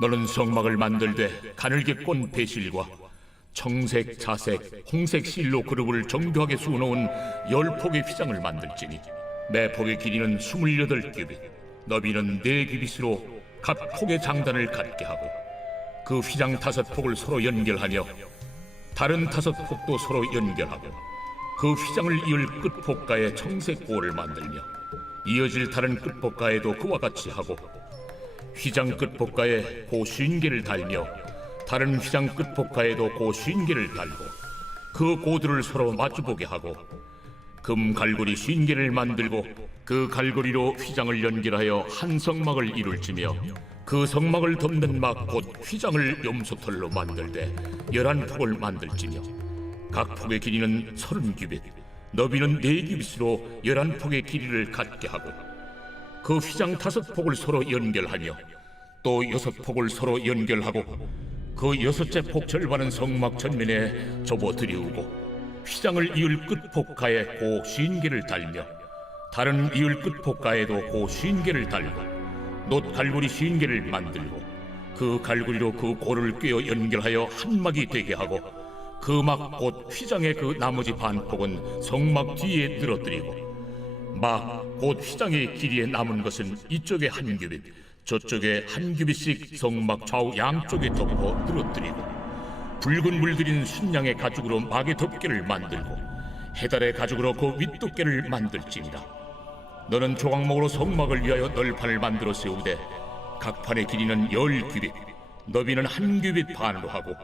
너는 성막을 만들되 가늘게 꼰 배실과 청색, 자색, 홍색 실로 그룹을 정교하게 수놓은 10폭의 휘장을 만들지니 매 폭의 길이는 28규빗, 너비는 4규빗으로 각 폭의 장단을 갖게 하고 그 휘장 5폭을 서로 연결하며 다른 5폭도 서로 연결하고 그 휘장을 이을 끝폭가에 청색 고를 만들며 이어질 다른 끝폭가에도 그와 같이 하고 휘장 끝폭가에 고 50개를 달며 다른 휘장 끝폭가에도 고 50개를 달고 그 고들을 서로 마주보게 하고 금 갈고리 50개를 만들고 그 갈고리로 휘장을 연결하여 한 성막을 이룰지며 그 성막을 덮는 막 곧 휘장을 염소털로 만들되 11폭을 만들지며 각 폭의 길이는 30규빗, 너비는 4규빗으로 11폭의 길이를 갖게 하고 그 휘장 5폭을 서로 연결하며 또 6폭을 서로 연결하고 그 6째 폭 절반은 성막 전면에 접어 들이우고 휘장을 이을 끝폭가에 고 50개를 달며 다른 이을 끝폭가에도 고 50개를 달고 놋 갈고리 50개를 만들고 그 갈고리로 그 고를 꿰어 연결하여 한 막이 되게 하고 그 막 곧 휘장의 그 나머지 반폭은 성막 뒤에 늘어뜨리고 막 곧 휘장의 길이에 남은 것은 이쪽에 한 규빗 저쪽에 한 규빗씩 성막 좌우 양쪽에 덮어 늘어뜨리고 붉은 물들인 순양의 가죽으로 막의 덮개를 만들고 해달의 가죽으로 그 윗덮개를 만들지니라. 너는 조각목으로 성막을 위하여 널판을 만들어 세우되 각 판의 길이는 10규빗, 너비는 한 규빗 반으로 하고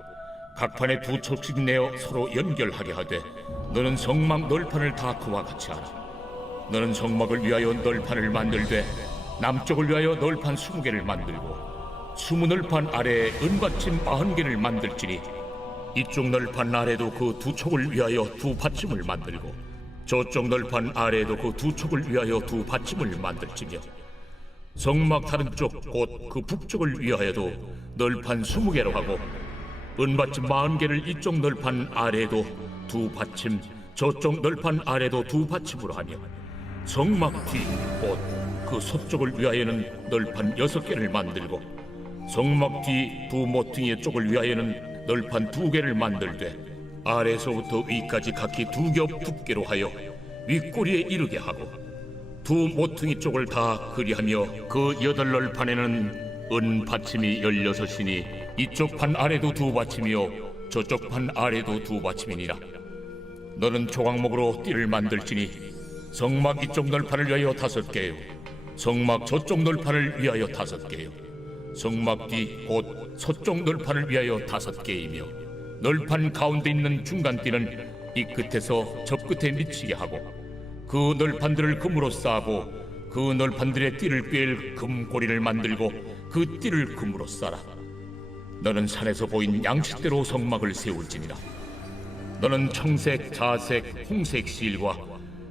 각 판에 2척씩 내어 서로 연결하게 하되 너는 성막 널판을 다 그와 같이 하라. 너는 성막을 위하여 널판을 만들되 남쪽을 위하여 널판 20개를 만들고 20널판 아래에 은받침 40개를 만들지니 이쪽 널판 아래도 그 2촉을 위하여 2받침을 만들고 저쪽 널판 아래에도 그 2촉을 위하여 2받침을 만들지며 성막 다른 쪽 곧 그 북쪽을 위하여도 널판 20개로 하고 은받침 40개를 이쪽 널판 아래에도 2받침 저쪽 널판 아래도 2받침으로 하며 성막 뒤 곧 그 서쪽을 위하여는 널판 6개를 만들고 성막 뒤 2모퉁이의 쪽을 위하여는 널판 2개를 만들되 아래에서부터 위까지 각기 2겹 두께로 하여 윗꼬리에 이르게 하고 2모퉁이 쪽을 다 그리하며 그 8널판에는 은 받침이 16이니 이쪽 판 아래도 2받침이요 저쪽 판 아래도 2받침이니라. 너는 조각목으로 띠를 만들지니 성막 이쪽 널판을 위하여 5개요 성막 저쪽 널판을 위하여 5개요 성막 뒤 곧 서쪽 널판을 위하여 5개이며 널판 가운데 있는 중간띠는 이 끝에서 저 끝에 미치게 하고 그 널판들을 금으로 싸고 그 널판들의 띠를 꿰일 금고리를 만들고 그 띠를 금으로 싸라. 너는 산에서 보인 양식대로 성막을 세울지니라. 너는 청색, 자색, 홍색 실과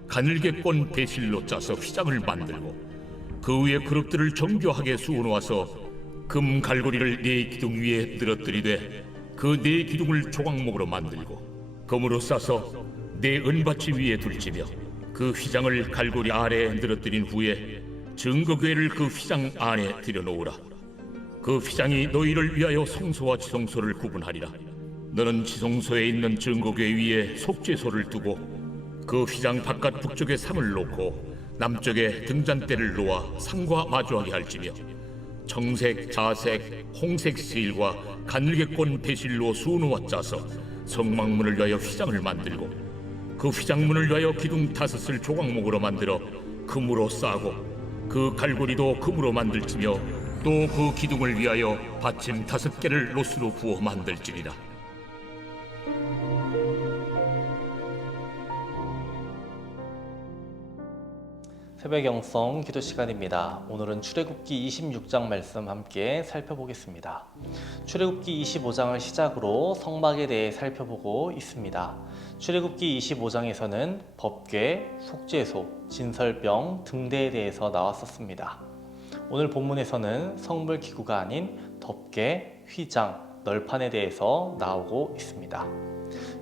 가늘게 꼰 배실로 짜서 휘장을 만들고 그 위에 그릇들을 정교하게 수놓아서 금 갈고리를 4기둥 위에 늘어뜨리되 그 4기둥을 조각목으로 만들고 금으로 싸서 4은받침 위에 둘지며 그 휘장을 갈고리 아래에 늘어뜨린 후에 증거궤를 그 휘장 안에 들여놓으라. 그 휘장이 너희를 위하여 성소와 지성소를 구분하리라. 너는 지성소에 있는 증거궤 위에 속죄소를 두고 그 휘장 바깥 북쪽에 상을 놓고 남쪽에 등잔대를 놓아 상과 마주하게 할지며 청색, 자색, 홍색 실과 가늘게 꼰 배실로 수놓아 짜서 성막문을 위하여 휘장을 만들고 그 휘장문을 위하여 기둥 5을 조각목으로 만들어 금으로 싸고 그 갈고리도 금으로 만들지며 또 그 기둥을 위하여 받침 5개를 롯으로 부어 만들지니라. 새벽 영성 기도 시간입니다. 오늘은 출애굽기 26장 말씀 함께 살펴보겠습니다. 출애굽기 25장을 시작으로 성막에 대해 살펴보고 있습니다. 출애굽기 25장에서는 법궤, 속죄소, 진설병, 등대에 대해서 나왔었습니다. 오늘 본문에서는 성물 기구가 아닌 덮개, 휘장, 널판에 대해서 나오고 있습니다.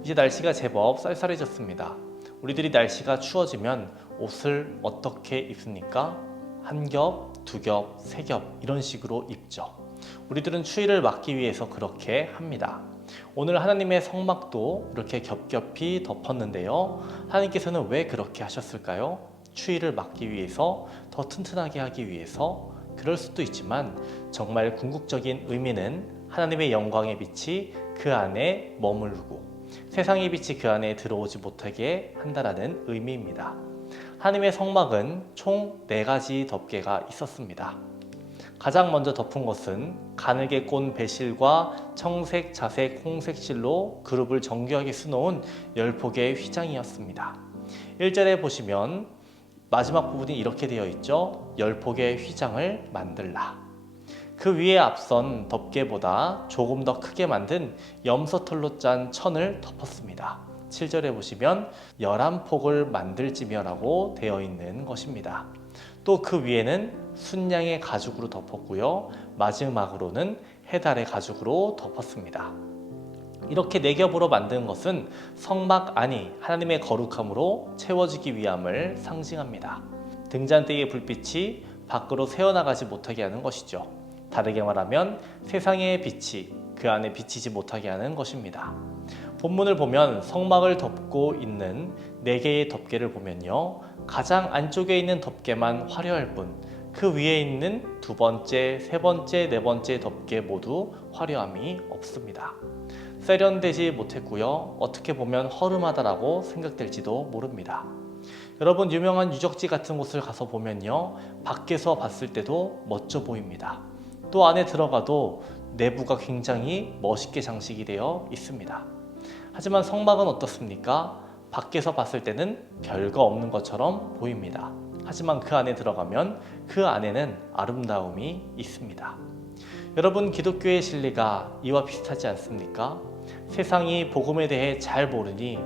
이제 날씨가 제법 쌀쌀해졌습니다. 우리들이 날씨가 추워지면 옷을 어떻게 입습니까? 한 겹, 두 겹, 세 겹 이런 식으로 입죠. 우리들은 추위를 막기 위해서 그렇게 합니다. 오늘 하나님의 성막도 이렇게 겹겹이 덮었는데요. 하나님께서는 왜 그렇게 하셨을까요? 추위를 막기 위해서, 더 튼튼하게 하기 위해서. 그럴 수도 있지만 정말 궁극적인 의미는 하나님의 영광의 빛이 그 안에 머무르고 세상의 빛이 그 안에 들어오지 못하게 한다는 의미입니다. 하나님의 성막은 총 4가지 덮개가 있었습니다. 가장 먼저 덮은 것은 가늘게 꼰 배실과 청색, 자색, 홍색 실로 그룹을 정교하게 수놓은 10폭의 휘장이었습니다. 1절에 보시면 마지막 부분이 이렇게 되어 있죠. 10폭의 휘장을 만들라. 그 위에 앞선 덮개보다 조금 더 크게 만든 염소털로 짠 천을 덮었습니다. 7절에 보시면 11폭을 만들지며 라고 되어 있는 것입니다. 또 그 위에는 순양의 가죽으로 덮었고요. 마지막으로는 해달의 가죽으로 덮었습니다. 이렇게 4겹으로 만든 것은 성막 안이 하나님의 거룩함으로 채워지기 위함을 상징합니다. 등잔대의 불빛이 밖으로 새어나가지 못하게 하는 것이죠. 다르게 말하면 세상의 빛이 그 안에 비치지 못하게 하는 것입니다. 본문을 보면 성막을 덮고 있는 4개의 덮개를 보면요. 가장 안쪽에 있는 덮개만 화려할 뿐 그 위에 있는 2번째, 3번째, 4번째 덮개 모두 화려함이 없습니다. 세련되지 못했고요. 어떻게 보면 허름하다라고 생각될지도 모릅니다. 여러분, 유명한 유적지 같은 곳을 가서 보면요. 밖에서 봤을 때도 멋져 보입니다. 또 안에 들어가도 내부가 굉장히 멋있게 장식이 되어 있습니다. 하지만 성막은 어떻습니까? 밖에서 봤을 때는 별거 없는 것처럼 보입니다. 하지만 그 안에 들어가면 그 안에는 아름다움이 있습니다. 여러분, 기독교의 진리가 이와 비슷하지 않습니까? 세상이 복음에 대해 잘 모르니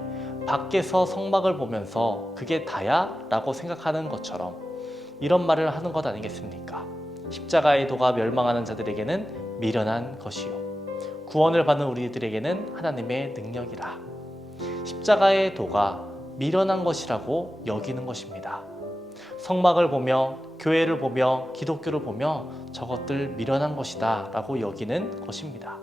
밖에서 성막을 보면서 그게 다야? 라고 생각하는 것처럼 이런 말을 하는 것 아니겠습니까? 십자가의 도가 멸망하는 자들에게는 미련한 것이요 구원을 받는 우리들에게는 하나님의 능력이라. 십자가의 도가 미련한 것이라고 여기는 것입니다. 성막을 보며 교회를 보며 기독교를 보며 저것들 미련한 것이다 라고 여기는 것입니다.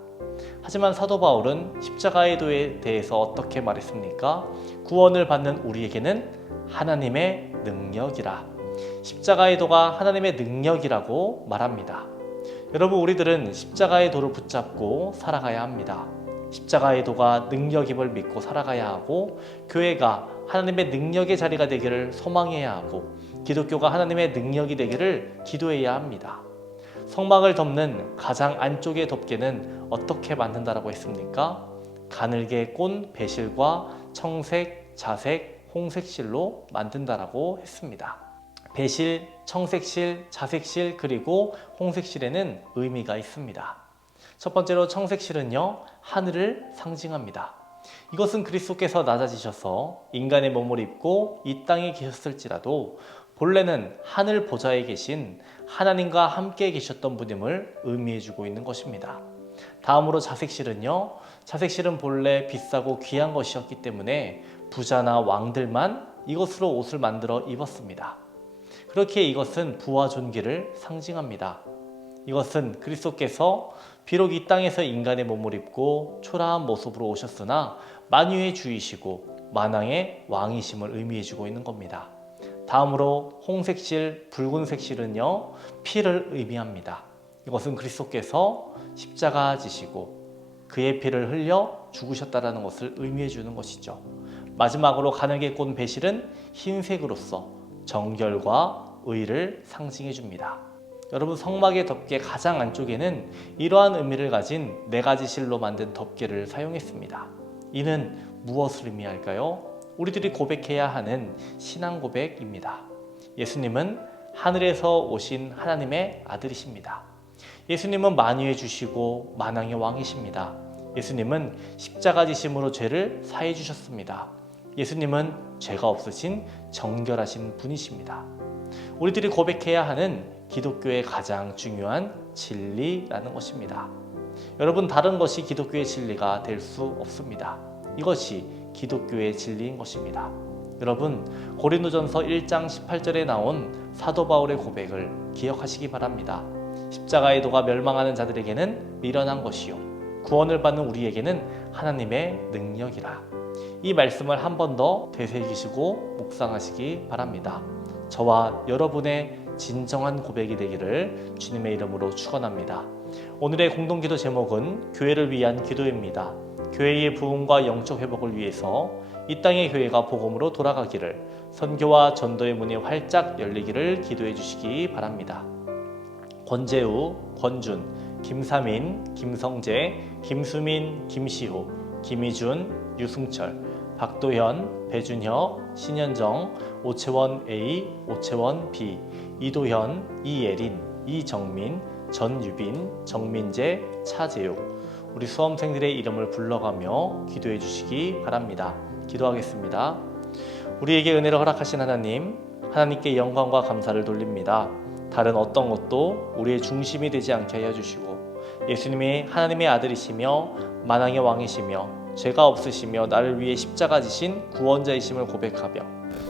하지만 사도 바울은 십자가의 도에 대해서 어떻게 말했습니까? 구원을 받는 우리에게는 하나님의 능력이라. 십자가의 도가 하나님의 능력이라고 말합니다. 여러분, 우리들은 십자가의 도를 붙잡고 살아가야 합니다. 십자가의 도가 능력임을 믿고 살아가야 하고, 교회가 하나님의 능력의 자리가 되기를 소망해야 하고, 기독교가 하나님의 능력이 되기를 기도해야 합니다. 성막을 덮는 가장 안쪽의 덮개는 어떻게 만든다라고 했습니까? 가늘게 꼰 배실과 청색, 자색, 홍색실로 만든다라고 했습니다. 배실, 청색실, 자색실, 그리고 홍색실에는 의미가 있습니다. 첫 번째로 청색실은요, 하늘을 상징합니다. 이것은 그리스도께서 낮아지셔서 인간의 몸을 입고 이 땅에 계셨을지라도 본래는 하늘 보좌에 계신 하나님과 함께 계셨던 분임을 의미해주고 있는 것입니다. 다음으로 자색실은요, 자색실은 본래 비싸고 귀한 것이었기 때문에 부자나 왕들만 이것으로 옷을 만들어 입었습니다. 그렇게 이것은 부와 존귀를 상징합니다. 이것은 그리스도께서 비록 이 땅에서 인간의 몸을 입고 초라한 모습으로 오셨으나 만유의 주이시고 만왕의 왕이심을 의미해주고 있는 겁니다. 다음으로 홍색실, 붉은색 실은요, 피를 의미합니다. 이것은 그리스도께서 십자가 지시고 그의 피를 흘려 죽으셨다는 것을 의미해 주는 것이죠. 마지막으로 가늘게 꼰 배실은 흰색으로서 정결과 의를 상징해 줍니다. 여러분, 성막의 덮개 가장 안쪽에는 이러한 의미를 가진 4가지 실로 만든 덮개를 사용했습니다. 이는 무엇을 의미할까요? 우리들이 고백해야 하는 신앙 고백입니다. 예수님은 하늘에서 오신 하나님의 아들이십니다. 예수님은 만유해 주시고 만왕의 왕이십니다. 예수님은 십자가 지심으로 죄를 사해 주셨습니다. 예수님은 죄가 없으신 정결하신 분이십니다. 우리들이 고백해야 하는 기독교의 가장 중요한 진리라는 것입니다. 여러분, 다른 것이 기독교의 진리가 될 수 없습니다. 이것이 기독교의 진리인 것입니다. 여러분, 고린도전서 1장 18절에 나온 사도 바울의 고백을 기억하시기 바랍니다. 십자가의 도가 멸망하는 자들에게는 미련한 것이요 구원을 받는 우리에게는 하나님의 능력이라. 이 말씀을 한 번 더 되새기시고 묵상하시기 바랍니다. 저와 여러분의 진정한 고백이 되기를 주님의 이름으로 축원합니다. 오늘의 공동기도 제목은 교회를 위한 기도입니다. 교회의 부흥과 영적 회복을 위해서 이 땅의 교회가 복음으로 돌아가기를, 선교와 전도의 문이 활짝 열리기를 기도해 주시기 바랍니다. 권재우, 권준, 김사민, 김성재, 김수민, 김시호, 김희준, 유승철, 박도현, 배준혁, 신현정, 오채원 A, 오채원 B, 이도현, 이예린, 이정민, 전유빈, 정민재, 차재욱, 우리 수험생들의 이름을 불러가며 기도해 주시기 바랍니다. 기도하겠습니다. 우리에게 은혜를 허락하신 하나님, 하나님께 영광과 감사를 돌립니다. 다른 어떤 것도 우리의 중심이 되지 않게 하여 주시고, 예수님이 하나님의 아들이시며 만왕의 왕이시며 죄가 없으시며 나를 위해 십자가 지신 구원자이심을 고백하며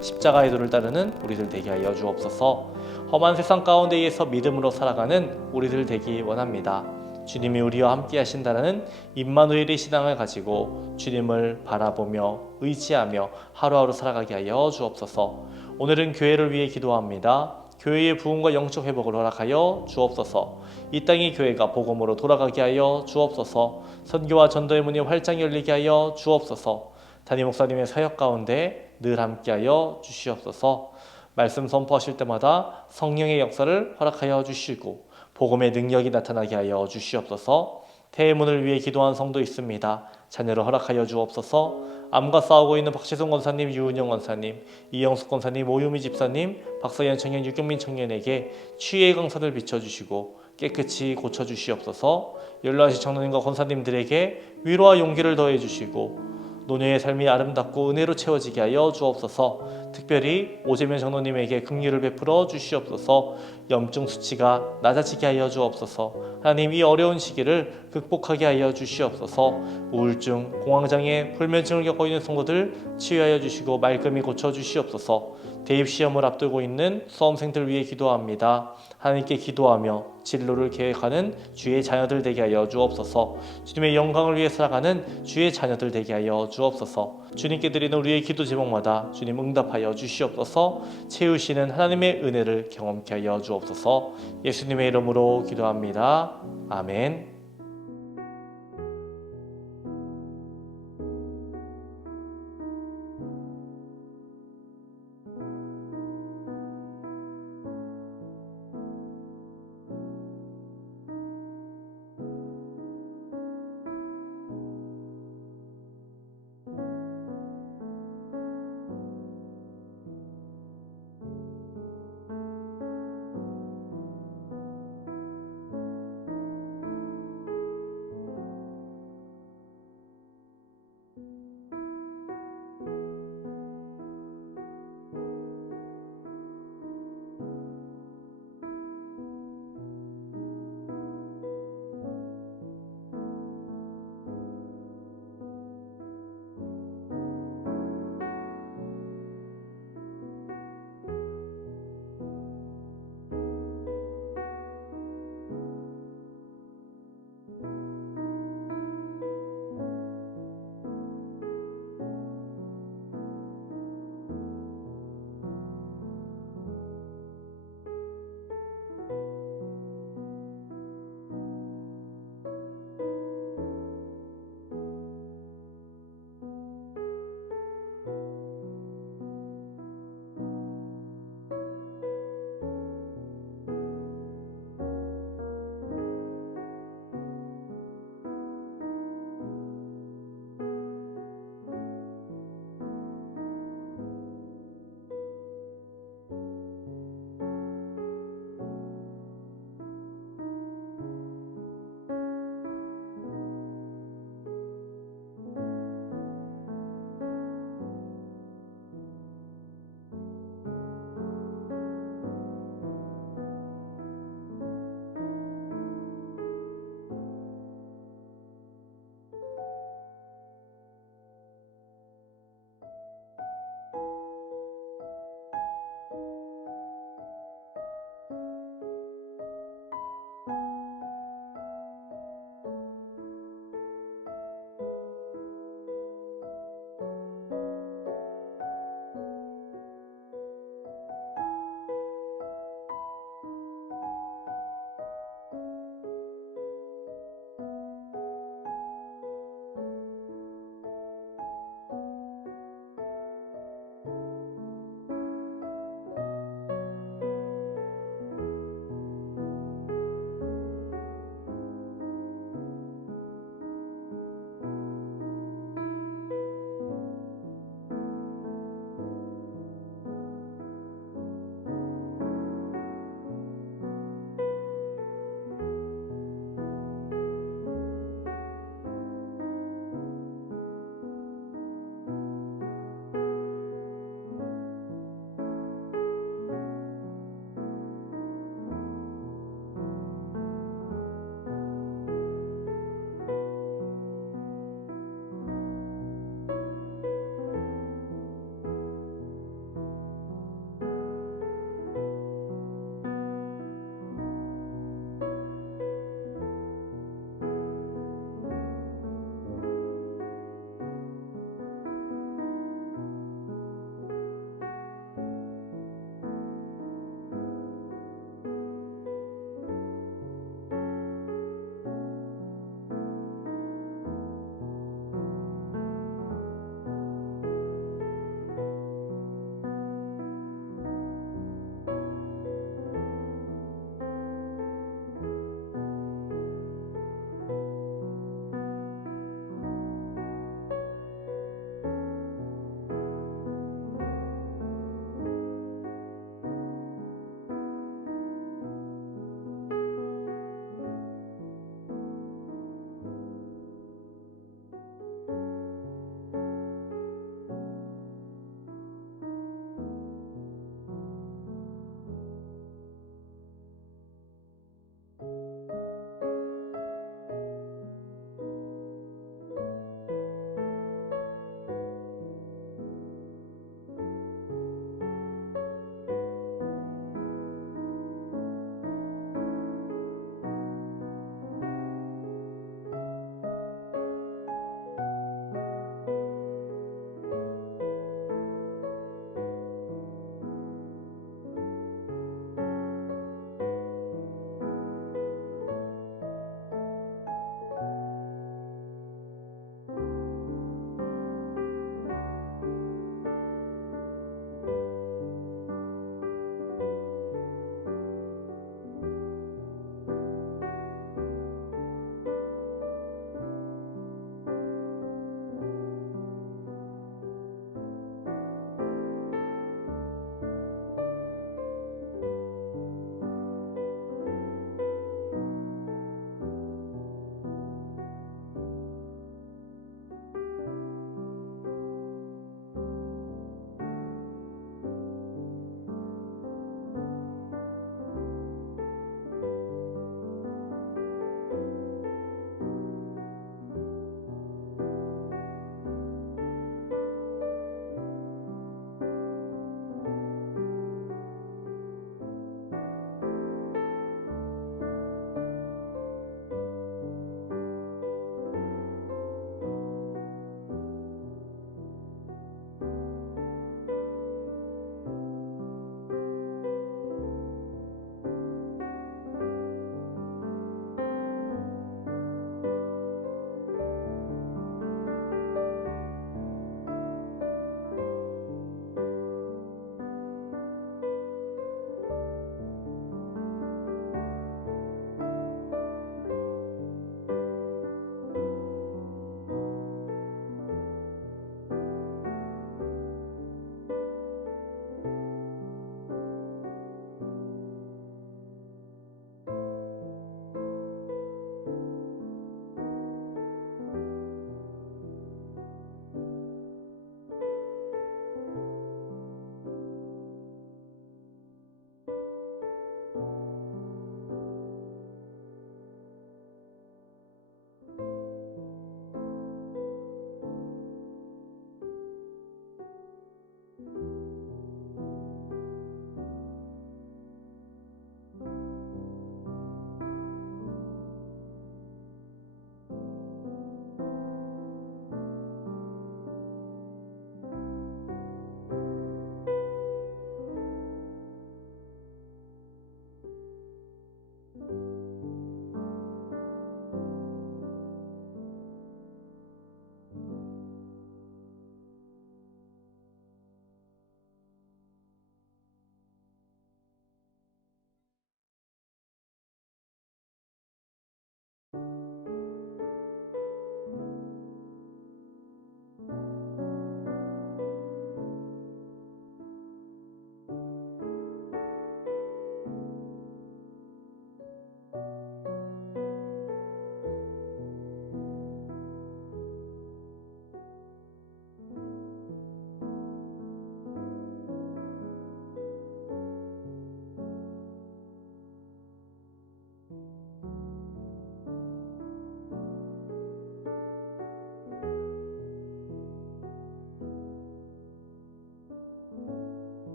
십자가의 도를 따르는 우리들 되게 하여 주옵소서. 험한 세상 가운데에서 믿음으로 살아가는 우리들 되기 원합니다. 주님이 우리와 함께 하신다는 임마누엘의 신앙을 가지고 주님을 바라보며 의지하며 하루하루 살아가게 하여 주옵소서. 오늘은 교회를 위해 기도합니다. 교회의 부흥과 영적 회복을 허락하여 주옵소서. 이 땅의 교회가 복음으로 돌아가게 하여 주옵소서. 선교와 전도의 문이 활짝 열리게 하여 주옵소서. 담임 목사님의 사역 가운데 늘 함께하여 주시옵소서. 말씀 선포하실 때마다 성령의 역사를 허락하여 주시고 복음의 능력이 나타나게 하여 주시옵소서. 태문을 위해 기도한 성도 있습니다. 자녀를 허락하여 주옵소서. 암과 싸우고 있는 박시송 권사님, 유은영 권사님, 이영숙 권사님, 오유미 집사님, 박서연 청년, 유경민 청년에게 치유의 강산을 비춰주시고 깨끗이 고쳐주시옵소서. 연로하신 청년님과 권사님들에게 위로와 용기를 더해주시고 노녀의 삶이 아름답고 은혜로 채워지게 하여 주옵소서. 특별히 오재면 장로님에게 긍휼을 베풀어 주시옵소서. 염증 수치가 낮아지게 하여 주옵소서. 하나님, 이 어려운 시기를 극복하게 하여 주시옵소서. 우울증, 공황장애, 불면증을 겪고 있는 성도들 치유하여 주시고 말끔히 고쳐 주시옵소서. 대입시험을 앞두고 있는 수험생들 위해 기도합니다. 하나님께 기도하며 진로를 계획하는 주의 자녀들 되게 하여 주옵소서. 주님의 영광을 위해 살아가는 주의 자녀들 되게 하여 주옵소서. 주님께 드리는 우리의 기도 제목마다 주님 응답하여 주시옵소서. 채우시는 하나님의 은혜를 경험케 하여 주옵소서. 예수님의 이름으로 기도합니다. 아멘.